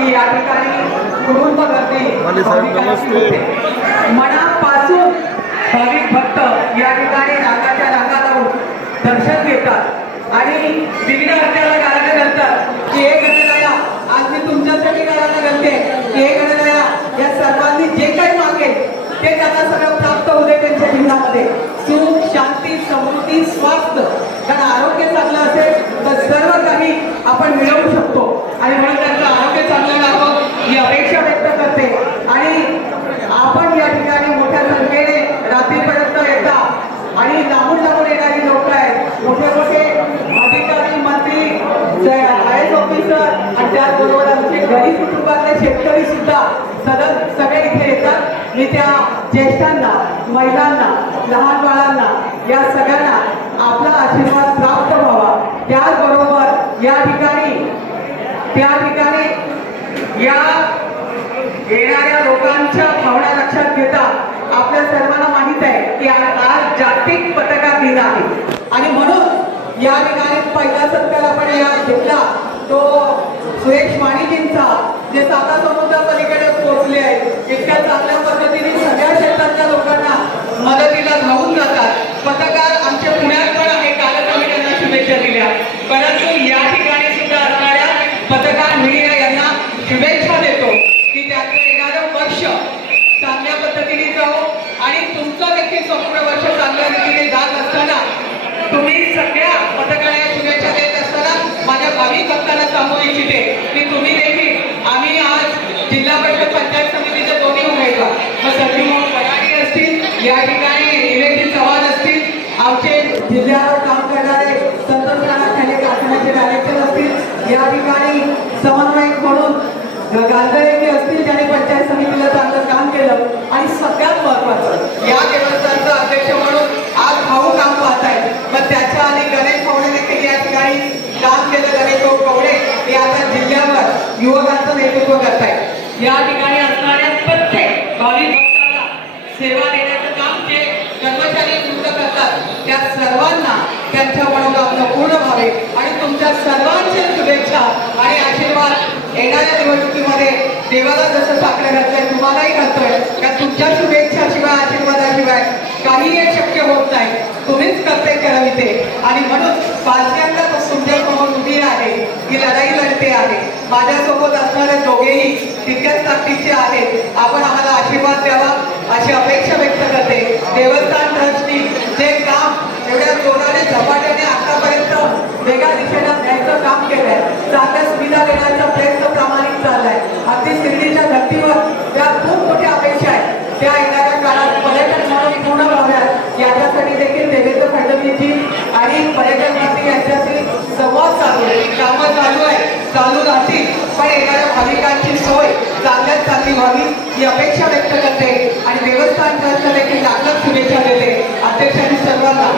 की या ठिकाणी कुटुंब गर्दी मनापासून भाविक भक्त या ठिकाणी रांगाच्या रांगा लावून दर्शन घेतात आणि विघ्न अर्जाला गाणं घालतात की हे गणराया आज मी तुमच्यासाठी गाणं घालते की हे गणराया या सर्वांनी जे काही मागेल ते त्यांना सगळं प्राप्त होते त्यांच्या जीवनामध्ये सुख शांती समृद्धी स्वास्थ्य कारण आरोग्य चांगलं असेल तर सर्व काही आपण मिळवू शकतो आणि म्हणून त्यांचं आरोग्य चांगलं राहावं ही अपेक्षा व्यक्त करते आणि आपण या ठिकाणी मोठ्या संख्येने रात्रीपर्यंत येतात आणि लांबून लांबून येणारी लोक आहेत मोठे मोठे अधिकारी मंत्री IAS ऑफिसर आणि त्याचबरोबर आमचे गरीब कुटुंबातले शेतकरी सुद्धा सगळे इथे येतात मी त्या ज्येष्ठांना महिलांना लहान बाळांना या सगळ्यांना आपला आशीर्वाद प्राप्त व्हावा त्याचबरोबर या ठिकाणी या येणाऱ्या लोकांच्या भावना लक्षात घेता आपल्या सर्वांना माहित आहे की आज जागतिक पत्रकार दिन आहे आणि म्हणून या ठिकाणी पहिला सत्कार आपण या घेतला तो सुरेश माणीजींचा जे साता समुद्रा पलीकडे पोहोचले आहेत इतक्या चांगल्या पद्धतीने सगळ्या क्षेत्रातल्या लोकांना मदतीला धावून जातात पत्रकार आमच्या पुण्यात पण आहे कालच आम्ही त्यांना शुभेच्छा दिल्या परंतु या ठिकाणी सुद्धा असणाऱ्या पत्रकार मीडिया यांना शुभेच्छा देतो की त्यांचं येणारं वर्ष चांगल्या पद्धतीने जाऊ आणि तुमचं देखील संपूर्ण वर्ष चांगल्या रीतीने जात असताना तुम्ही सगळ्या पत्रकारांना शुभेच्छा देत असताना माझ्या भावी भक्तांना सांगू इच्छिते की तुम्ही देखील आम्ही आज जिल्हा परिषद पंचायत समितीचे दोन्ही उमेदवार मग संजीव पराडी असतील या ठिकाणी निवेदित चव्हाण असतील आमचे जिल्ह्यावर काम करणारे संतोष राणा खाले कारखान्याचे डायरेक्टर असतील या ठिकाणी समन्वयक म्हणून गांधळे असतील ज्याने पंचायत समितीला चांगलं काम केलं आणि सगळ्यात महत्वाचं या देवस्थानचा अध्यक्ष म्हणून आज भाऊ काम पाहत आहेत मग त्याच्या आधी गणेश कवडे देखील या ठिकाणी काम केलं गणेश कवडे हे आता जिल्ह्यावर युवकांचं नेतृत्व करत आहेत या ठिकाणी असणाऱ्या प्रत्येक भाविक भक्ताला सेवा देण्याचं काम जे कर्मचारी पूर्ण करतात त्या सर्वांना त्यांच्या मनोकामना पूर्ण व्हावे आणि तुमच्या सर्वांच्या शुभेच्छा आणि आशीर्वाद येणाऱ्या निवडणुकीमध्ये देवाला जसं साकडं घातलंय तुम्हालाही घालतोय कारण तुमच्या शुभेच्छाशिवाय आशीर्वादाशिवाय काही एक शक्य होत नाही तुम्हीच करते कराविते आणि म्हणून पालख्यांना तुमच्या समोर उभी आहे ही लढाई लढते आहे माझ्यासोबत असणारे दोघेही तितक्याच ताकदीचे आहेत आपण आम्हाला आशीर्वाद द्यावा अशी अपेक्षा व्यक्त करते देवस्थान ट्रस्टनी जे काम एवढ्या जोराने झपाट्याने आतापर्यंत वेगळ्या दिशेला न्यायचं काम केलंय चांगल्या सुविधा देण्याचा प्रयत्न प्रामाणिक चाललाय अगदी शिर्डीच्या धर्तीवर त्या खूप मोठ्या अपेक्षा आहेत त्या येणाऱ्या काळात पर्यटन म्हणून पूर्ण व्हाव्यात याच्यासाठी देखील देवेंद्र फडणवीसजी आणि पर्यटन मंत्री यांच्याशी संवाद चालू आहे कामं चालू आहे चालू राहतील पण येणाऱ्या भाविकांची सोय चांगल्यात चांगली व्हावी ही अपेक्षा व्यक्त करते आणि देवस्थान ट्रस्टला देखील लाखलाख शुभेच्छा देते अध्यक्षांनी सर्वांना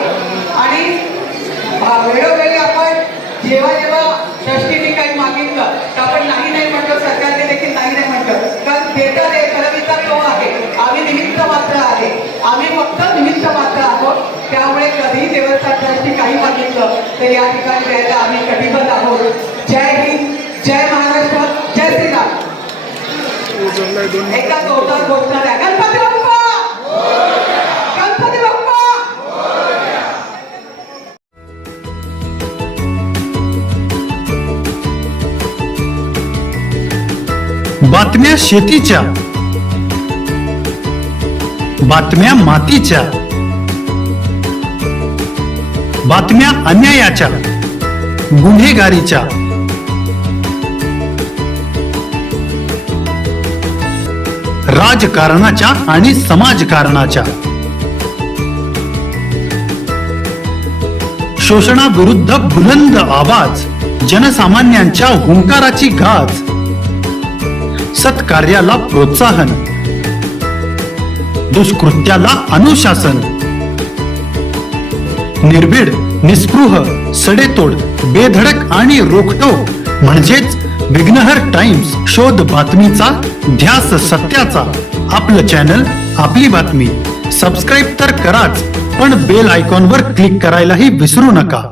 आणि वेळोवेळी आपण जेव्हा ट्रस्टीने काही मागितलं तर आपण नाही म्हटलं सरकारने देखील नाही म्हटलं कारण देता रे करविता तो आहे आम्ही निमित्त मात्र आहे आम्ही फक्त निमित्त मात्र आहोत त्यामुळे कधीही देवस्थान ट्रस्टने काही मागितलं तर या ठिकाणी द्यायला आम्ही कटिबद्ध आहोत जय हिंद जय महाराष्ट्र जय श्रीराम एका जोरदार घोषणा द्या गणपती बाप्पा गणपती बाप्पा बातम्या शेतीच्या बातम्या मातीच्या बातम्या अन्यायाच्या गुन्हेगारीच्या राजकारणाच्या आणि समाजकारणाच्या शोषणाविरुद्ध बुलंद आवाज जनसामान्यांच्या हुंकाराची गाज सत्कार्याला प्रोत्साहन दुष्कृत्याला अनुशासन निर्भीड निस्पृह सडेतोड बेधडक आणि रोखटोक म्हणजेच विघ्नहर टाइम्स शोध बातमीचा ध्यास सत्याचा आपलं चॅनल आपली बातमी सबस्क्राईब तर कराच पण बेल आयकॉनवर क्लिक करायलाही विसरू नका।